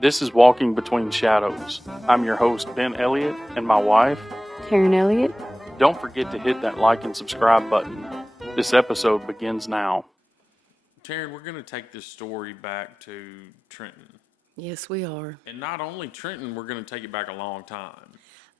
This is Walking Between Shadows. I'm your host, Ben Elliott, and my wife, Taryn Elliott. Don't forget to hit that like and subscribe button. This episode begins now. Taryn, we're going to take this story back to Trenton. Yes, we are. And not only Trenton, we're going to take it back a long time.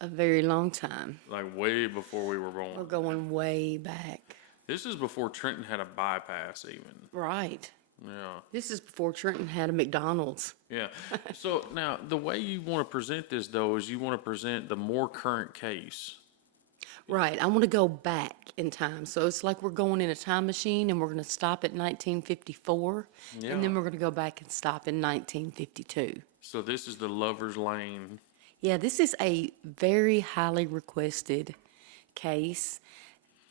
A very long time. Like way before we were born. We're going way back. This is before Trenton had a bypass even. Right. Yeah. This is before Trenton had a McDonald's. Yeah. So now the way you want to present this though is you want to present the more current case. Right. I want to go back in time. So it's like we're going in a time machine and we're going to stop at 1954. Yeah. And then we're going to go back and stop in 1952. So this is the Lover's Lane. Yeah, this is a very highly requested case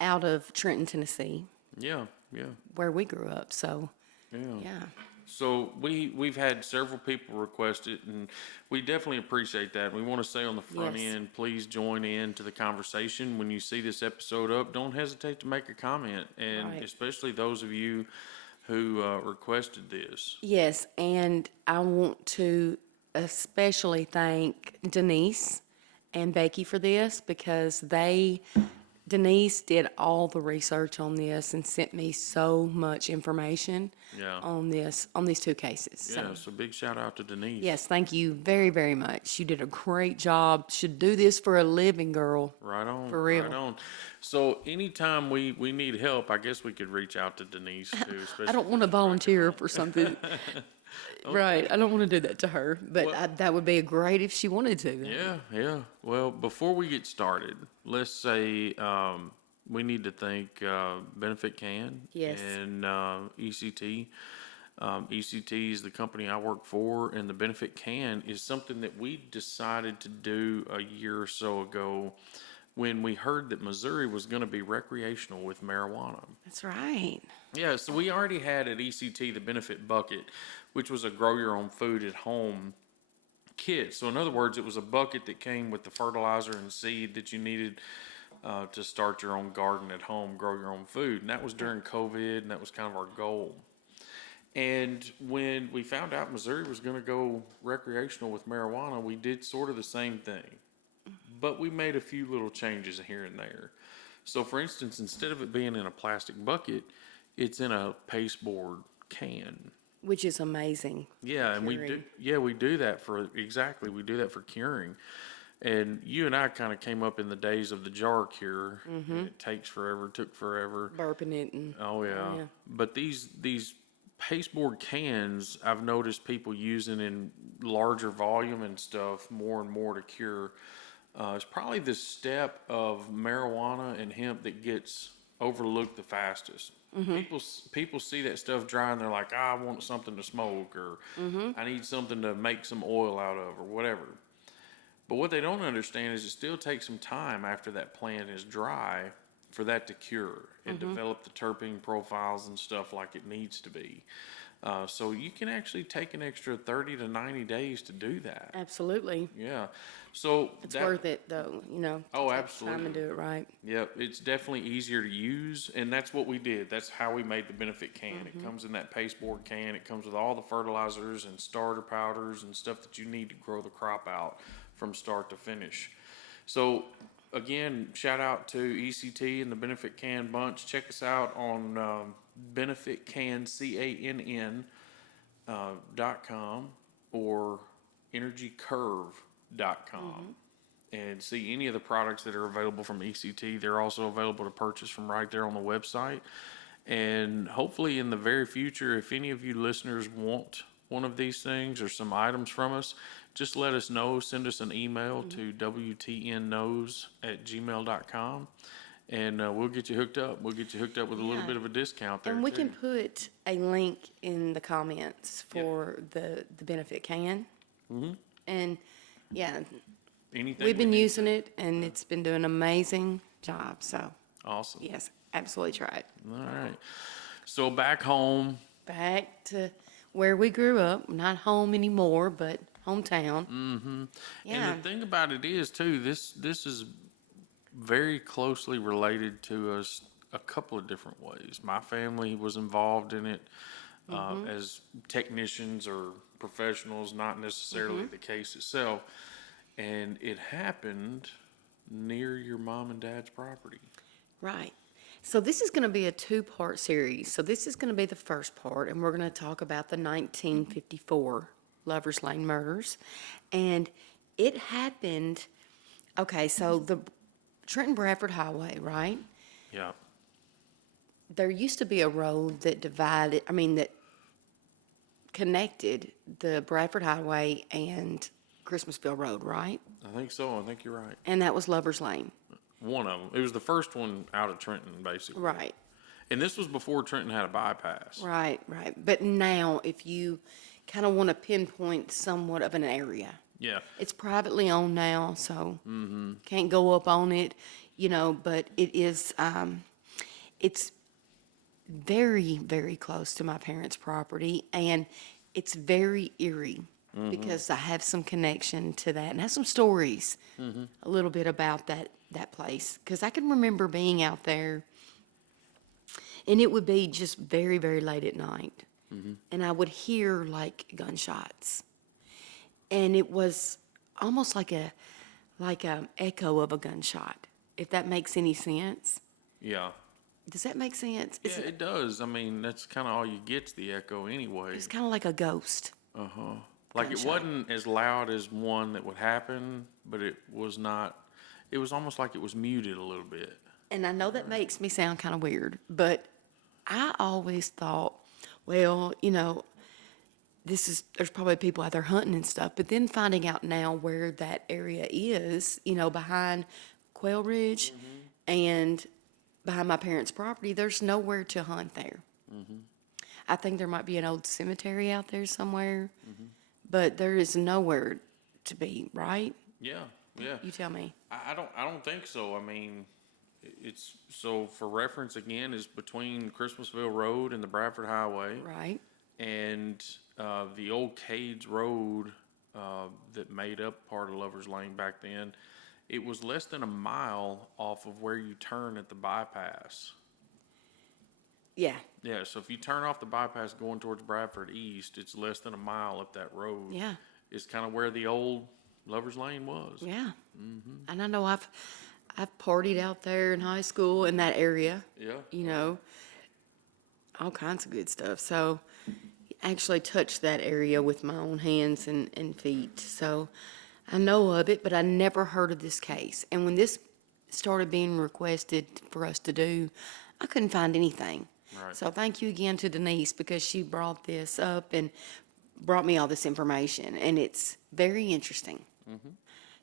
out of Trenton, Tennessee. Yeah, yeah. Where we grew up. So, yeah. So we've had several people request it, and we definitely appreciate that. We want to say on the front end, please join in to the conversation. When you see this episode up, don't hesitate to make a comment, and especially those of you who requested this. Yes, and I want to especially thank Denise and Becky for this because Denise did all the research on this and sent me so much information on these two cases. Yeah, so big shout out to Denise. Yes, thank you very, very much. You did a great job. Should do this for a living, girl. Right on. For real. Right on. So anytime we need help, I guess we could reach out to Denise too. I don't want to volunteer for something. Okay. Right. I don't want to do that to her, but that would be great if she wanted to. Yeah. Well, before we get started, let's say we need to thank Benefit Can and ECT. ECT is the company I work for, and the Benefit Can is something that we decided to do a year or so ago when we heard that Missouri was going to be recreational with marijuana. That's right. Yeah, so we already had at ECT the Benefit Bucket, which was a grow your own food at home kit. So in other words, it was a bucket that came with the fertilizer and seed that you needed to start your own garden at home, grow your own food. And that was during COVID, and that was kind of our goal. And when we found out Missouri was going to go recreational with marijuana, we did sort of the same thing. But we made a few little changes here and there. So for instance, instead of it being in a plastic bucket, it's in a pasteboard can. Which is amazing. Yeah, and we do that for curing. And you and I kind of came up in the days of the jar cure. Mm-hmm. It took forever. Burping it. And, oh yeah. But these pasteboard cans, I've noticed people using in larger volume and stuff more and more to cure. It's probably the step of marijuana and hemp that gets overlooked the fastest. Mm-hmm. People see that stuff dry and they're like, I want something to smoke, or I need something to make some oil out of, or whatever. But what they don't understand is it still takes some time after that plant is dry for that to cure and develop the terpene profiles and stuff like it needs to be. So you can actually take an extra 30 to 90 days to do that. Absolutely. Yeah. So it's worth it though, Oh, absolutely. Time and do it right. Yep. It's definitely easier to use, and that's what we did. That's how we made the Benefit Can. It comes in that pasteboard can. It comes with all the fertilizers and starter powders and stuff that you need to grow the crop out from start to finish. So again, shout out to ECT and the Benefit Can bunch. Check us out on benefitcan.com or energycurve.com and see any of the products that are available from ECT. They're also available to purchase from right there on the website. And hopefully in the very future, if any of you listeners want one of these things or some items from us, just let us know. Send us an email to wtnknows@gmail.com. And we'll get you hooked up. We'll get you hooked up with a little bit of a discount there. And we can put a link in the comments for the Benefit Can. Mm-hmm. And we've been using it, and it's been doing an amazing job. So awesome. Yes, absolutely try it. All right. So back home. Back to where we grew up. Not home anymore, but hometown. Mm-hmm. Yeah. And the thing about it is, too, this is very closely related to us a couple of different ways. My family was involved in it as technicians or professionals, not necessarily the case itself. And it happened near your mom and dad's property. Right. So this is going to be a two-part series. So this is going to be the first part, and we're going to talk about the 1954 Lovers Lane murders. And it happened, okay, so the Trenton Bradford Highway, right? Yeah. There used to be a road that that connected the Bradford Highway and Christmasville Road, right? I think so. I think you're right. And that was Lovers Lane. One of them. It was the first one out of Trenton, basically. Right. And this was before Trenton had a bypass. Right, right. But now, if you kind of want to pinpoint somewhat of an area, Yeah. it's privately owned now, so can't go up on it, but it's very, very close to my parents' property, and it's very eerie because I have some connection to that and have some stories a little bit about that place. Because I can remember being out there, and it would be just very, very late at night, and I would hear like gunshots, and it was almost like a echo of a gunshot, if that makes any sense. Yeah. Does that make sense? Yeah, it does. I mean, that's kind of all you get's the echo anyway. It's kind of like a ghost. Like it gunshot. wasn't as loud as one that would happen, but it was not. It was almost like it was muted a little bit. And I know that makes me sound kind of weird, but I always thought, well, there's probably people out there hunting and stuff, but then finding out now where that area is, behind Quail Ridge and behind my parents' property, there's nowhere to hunt there. I think there might be an old cemetery out there somewhere, but there is nowhere to be, right? Yeah, yeah. You tell me. I don't think so. I mean, it's so for reference again is between Christmasville Road and the Bradford Highway, Right. and the old Cades Road that made up part of Lover's Lane back then. It was less than a mile off of where you turn at the bypass. Yeah. Yeah, so if you turn off the bypass going towards Bradford East, it's less than a mile up that road. Yeah. It's kind of where the old Lover's Lane was. Yeah. And I know I've partied out there in high school in that area. Yeah. All kinds of good stuff. So actually touched that area with my own hands and feet. So I know of it, but I never heard of this case. And when this started being requested for us to do, I couldn't find anything. Right. So thank you again to Denise because she brought this up and brought me all this information. And it's very interesting.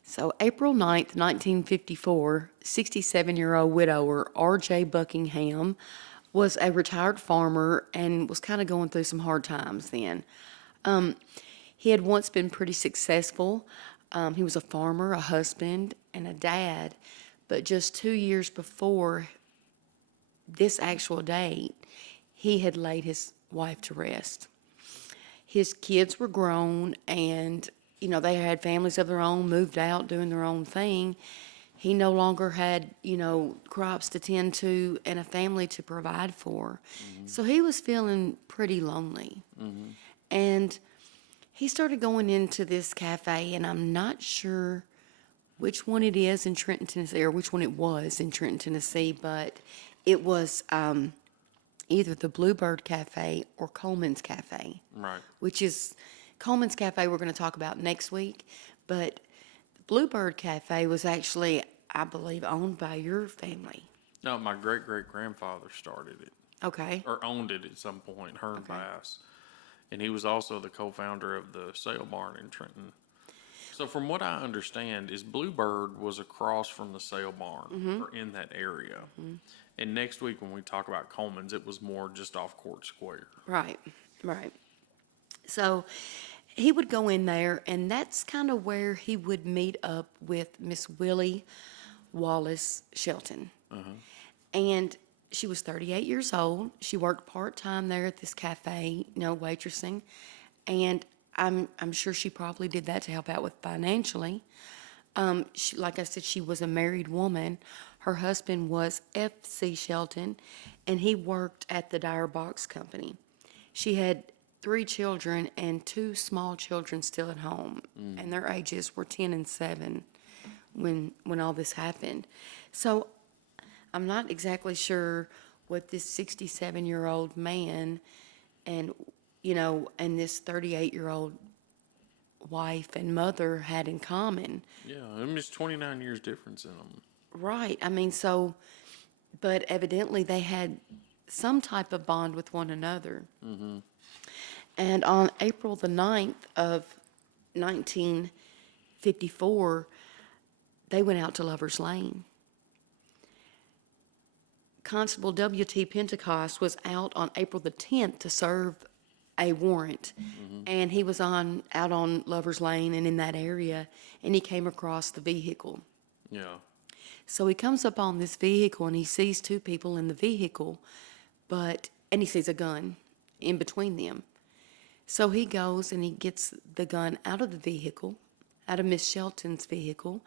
So April 9th, 1954, 67-year-old widower R.J. Buckingham was a retired farmer and was kind of going through some hard times then. He had once been pretty successful. He was a farmer, a husband, and a dad. But just 2 years before this actual date, he had laid his wife to rest. His kids were grown and, they had families of their own, moved out, doing their own thing. He no longer had, crops to tend to and a family to provide for. So he was feeling pretty lonely. And he started going into this cafe, and I'm not sure which one it is in Trenton, Tennessee, or which one it was in Trenton, Tennessee, but it was either the Bluebird Cafe or Coleman's Cafe. Right. Which is Coleman's Cafe we're going to talk about next week, but Bluebird Cafe was actually, I believe, owned by your family. No, my great-great-grandfather started it. Okay. Or owned it at some point, Hearn Okay. Bass. And he was also the co-founder of the sale barn in Trenton. So from what I understand is Bluebird was across from the sale barn or in that area. And next week when we talk about Coleman's, it was more just off Court Square. Right, right. So he would go in there, and that's kind of where he would meet up with Miss Willie Wallace Shelton. And she was 38 years old. She worked part-time there at this cafe, waitressing. And I'm sure she probably did that to help out with financially. Like I said, she was a married woman. Her husband was F.C. Shelton, and he worked at the Dyer Box Company. She had 3 children and 2 small children still at home, and their ages were 10 and 7 when all this happened. So I'm not exactly sure what this 67-year-old man and and this 38-year-old wife and mother had in common. Yeah, I mean, it's 29 years difference in them. Right. I mean, but evidently they had some type of bond with one another. And on April the 9th of 1954, they went out to Lover's Lane. Constable W.T. Pentecost was out on April the 10th to serve a warrant, and he was out on Lover's Lane and in that area, and he came across the vehicle. Yeah. So he comes up on this vehicle and he sees 2 people in the vehicle, and he sees a gun in between them. So he goes and he gets the gun out of the vehicle, out of Miss Shelton's vehicle,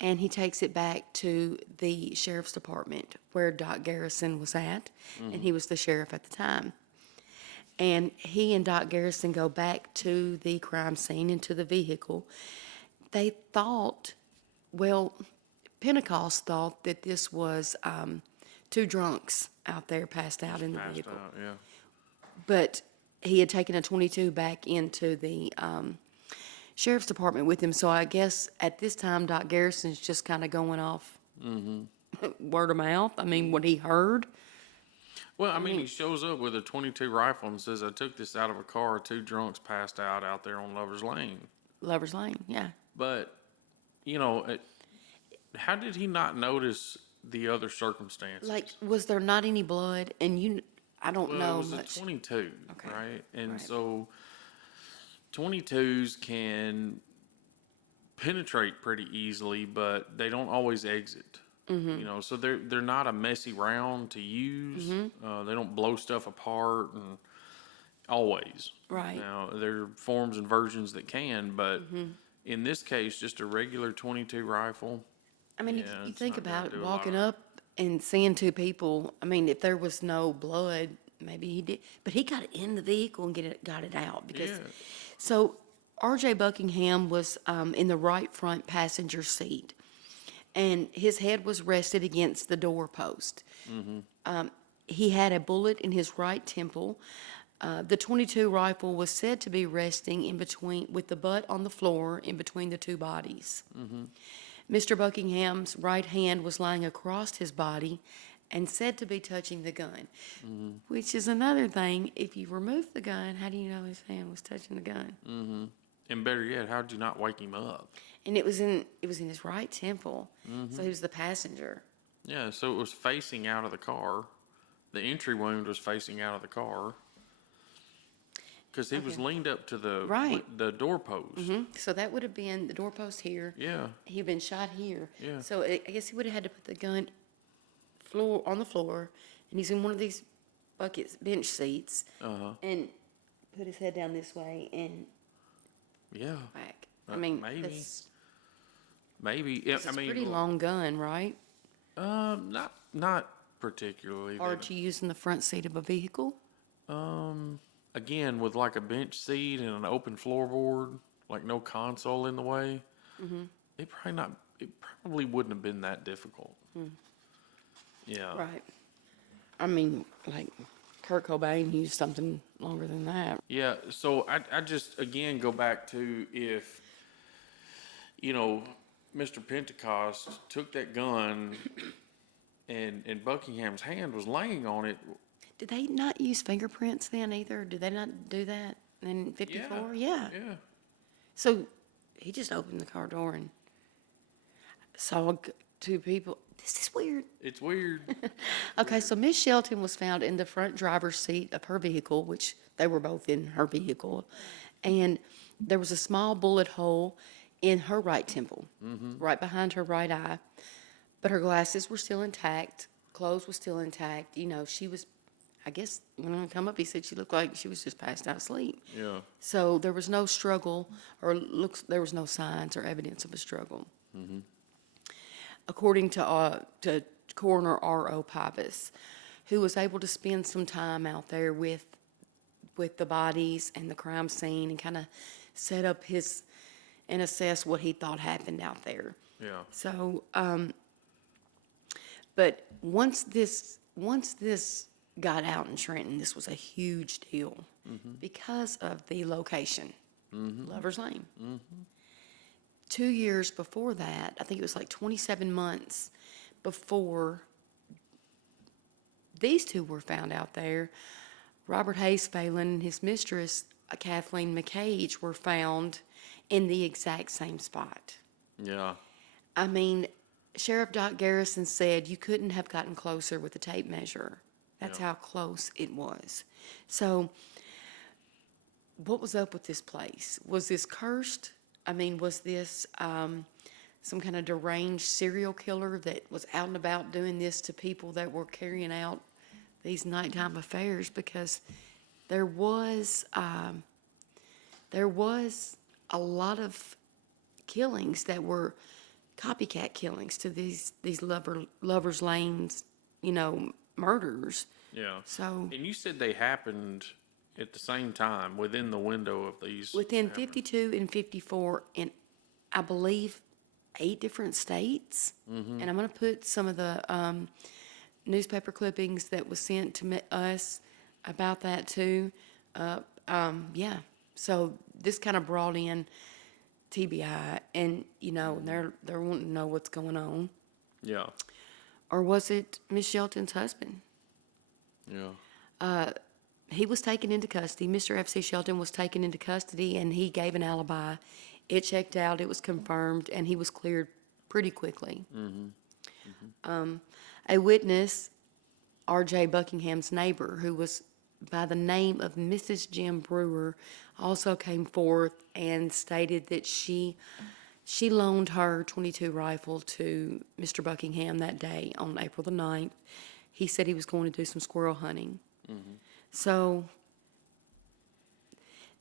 and he takes it back to the sheriff's department where Doc Garrison was at, and he was the sheriff at the time. And he and Doc Garrison go back to the crime scene and to the vehicle. They thought, well, Pentecost thought that this was 2 drunks out there passed out in the Passed vehicle. out, yeah. But he had taken a .22 back into the sheriff's department with him. So I guess at this time, Doc Garrison's just kind of going off word of mouth. I mean, what he heard. Well, I mean, he shows up with a .22 rifle and says, I took this out of a car. 2 drunks passed out there on Lover's Lane. Lover's Lane, yeah. But, how did he not notice the other circumstances? Like, was there not any blood? And I don't Well, know it was much. a .22, Okay. right? And Right. so .22s can penetrate pretty easily, but they don't always exit. So they're not a messy round to use. They don't blow stuff apart and always. Right. Now there are forms and versions that can, but in this case, just a regular .22 rifle. I mean, Yeah, if you it's think not gonna about do it, a lot walking of- up and seeing 2 people, I mean, if there was no blood, maybe he did. But he got it in the vehicle and got it out. Yeah. So R.J. Buckingham was in the right front passenger seat, and his head was rested against the doorpost. He had a bullet in his right temple. The .22 rifle was said to be resting in between, with the butt on the floor in between the 2 bodies. Mr. Buckingham's right hand was lying across his body and said to be touching the gun, which is another thing. If you remove the gun, how do you know his hand was touching the gun? And better yet, how did you not wake him up? And it was in his right temple, so he was the passenger. Yeah, so it was facing out of the car. The entry wound was facing out of the car. Because he was leaned up to the doorpost. So that would have been the doorpost here. Yeah. He'd been shot here. Yeah. So I guess he would have had to put the gun on the floor, and he's in one of these bench seats, and put his head down this way and Yeah. back. I mean, maybe. Maybe. Yeah, it's a pretty long gun, right? Not particularly. Hard to use in the front seat of a vehicle. Again, with like a bench seat and an open floorboard, like no console in the way, it probably wouldn't have been that difficult. Yeah. Right. I mean, like Kurt Cobain used something longer than that. Yeah, so I just, again, go back to if, Mr. Pentecost took that gun and Buckingham's hand was laying on it. Did they not use fingerprints then either? Did they not do that in 54? Yeah. Yeah. So he just opened the car door and saw 2 people. This is weird. It's weird. Okay, so Miss Shelton was found in the front driver's seat of her vehicle, which they were both in her vehicle, and there was a small bullet hole in her right temple, right behind her right eye, but her glasses were still intact, clothes were still intact. She was, I guess, when I come up, he said she looked like she was just passed out asleep. Yeah. So there was no struggle, there was no signs or evidence of a struggle. According to Coroner R.O. Pipus, who was able to spend some time out there with with the bodies and the crime scene and kind of set up his and assess what he thought happened out there. Yeah. So, but once this got out in Trenton, this was a huge deal because of the location, Lover's Lane. 2 years before that, I think it was like 27 months before these two were found out there, Robert Hayes Phelan and his mistress, Kathleen McCage, were found in the exact same spot. Yeah. I mean, Sheriff Doc Garrison said you couldn't have gotten closer with a tape measure. That's Yeah. how close it was. So, what was up with this place? Was this cursed? I mean, was this some kind of deranged serial killer that was out and about doing this to people that were carrying out these nighttime affairs? Because there was there was a lot of killings that were copycat killings to these lovers lanes, murders. Yeah. So And you said they happened at the same time within the window of these. within 52 and 54 in, I believe, 8 different states. And I'm going to put some of the newspaper clippings that was sent to us about that too. Yeah. So this kind of brought in TBI, and they're wanting to know what's going on. Yeah. Or was it Miss Shelton's husband? Yeah. He was taken into custody. Mr. F.C. Shelton was taken into custody, and he gave an alibi. It checked out. It was confirmed, and he was cleared pretty quickly. A witness, R.J. Buckingham's neighbor, who was by the name of Mrs. Jim Brewer, also came forth and stated that she loaned her .22 rifle to Mr. Buckingham that day on April the 9th. He said he was going to do some squirrel hunting. So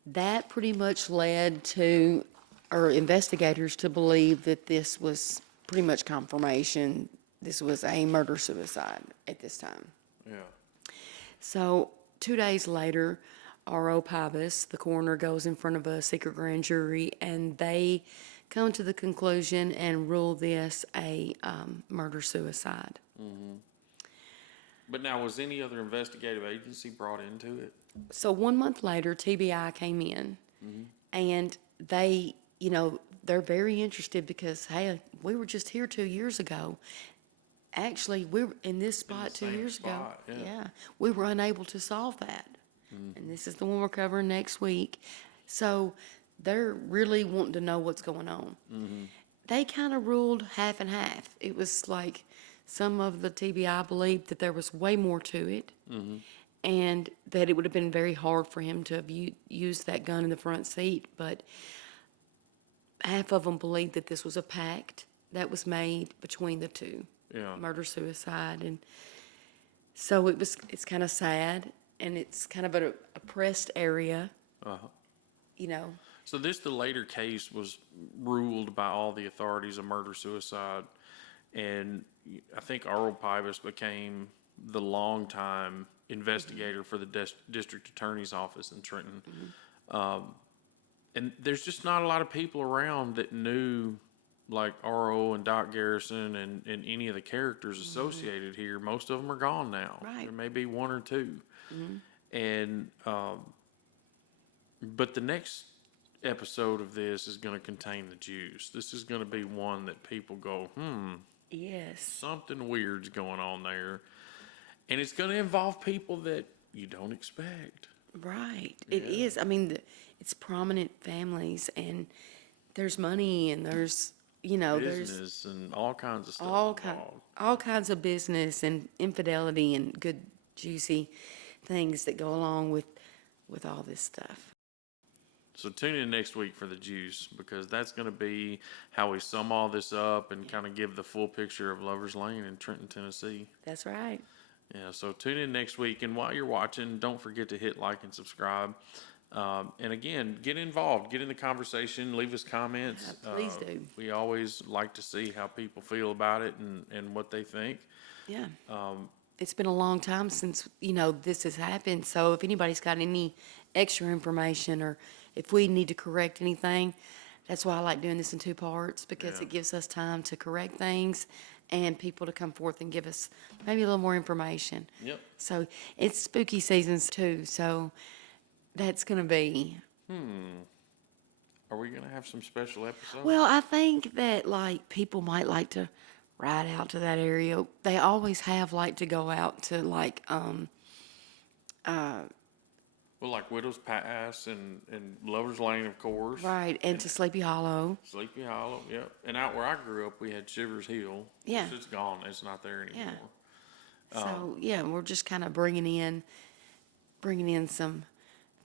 that pretty much led to our investigators to believe that this was pretty much confirmation. This was a murder-suicide at this time. Yeah. So 2 days later, R.O. Pybus, the coroner, goes in front of a secret grand jury, and they come to the conclusion and rule this a murder-suicide. But now, was any other investigative agency brought into it? So 1 month later, TBI came in, and they, they're very interested because, hey, we were just here 2 years ago. Actually, we were in this spot 2 same years ago. spot, yeah. We were unable to solve that. And this is the one we're covering next week. So they're really wanting to know what's going on. They kind of ruled half and half. It was like some of the TBI believed that there was way more to it, and that it would have been very hard for him to have used that gun in the front seat. But half of them believed that this was a pact that was made between the two. Yeah. Murder-suicide. And so it's kind of sad, and it's kind of an oppressed area, So the later case was ruled by all the authorities a murder-suicide, and I think Earl Pybus became the longtime investigator for the district attorney's office in Trenton. And there's just not a lot of people around that knew, like R.O. and Doc Garrison and any of the characters associated here. Most of them are gone now. Right. There may be one or two. And, but the next episode of this is going to contain the juice. This is going to be one that people go, Yes. something weird's going on there. And it's going to involve people that you don't expect. Right. It is. I mean, it's prominent families, and there's money, and there's, there's Business and all kinds of stuff involved. all kinds of business and infidelity and good, juicy things that go along with all this stuff. So tune in next week for the juice, because that's going to be how we sum all this up and kind of give the full picture of Lover's Lane in Trenton, Tennessee. That's right. Yeah, so tune in next week. And while you're watching, don't forget to hit like and subscribe. And again, get involved, get in the conversation, leave us comments. Please do. We always like to see how people feel about it and what they think. Yeah. It's been a long time since, this has happened. So if anybody's got any extra information or if we need to correct anything. That's why I like doing this in two parts because Yeah. it gives us time to correct things and people to come forth and give us maybe a little more information. Yep. So it's spooky seasons too. So that's going to be, Are we gonna have some special episodes? well, I think that like people might like to ride out to that area. They always have liked to go out to like, Well, like Widow's Pass and Lover's Lane, of course. right, and to Sleepy Hollow. Sleepy Hollow, yep. And out where I grew up, we had Shivers Hill. Yeah. Which it's gone. It's not there anymore. So yeah, we're just kind of bringing in some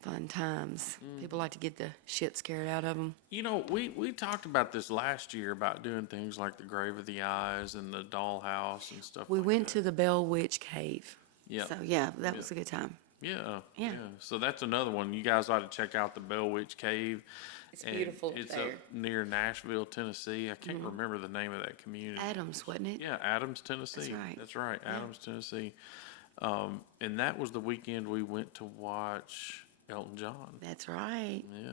fun times. People like to get the shit scared out of them. You know, we talked about this last year about doing things like the Grave of the Eyes and the Dollhouse and stuff We like went that. to the Bell Witch Cave. Yep. So yeah, that was a good time. Yeah, Yeah. So that's another one. You guys ought to check out the Bell Witch Cave. It's And beautiful up It's there. up near Nashville, Tennessee. I can't remember the name of that community. Adams, wasn't it? Yeah, Adams, Tennessee. right. That's right, Adams, Tennessee. And that was the weekend we went to watch Elton John. That's right. Yeah.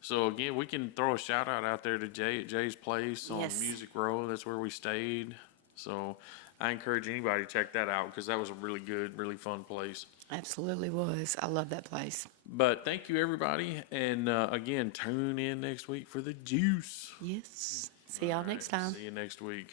So again, we can throw a shout out there to Jay's place on Yes. Music Row. That's where we stayed. So I encourage anybody to check that out because that was a really good, really fun place. Absolutely was. I love that place. But thank you, everybody. And again, tune in next week for the juice. Yes. See y'all next time. See you next week.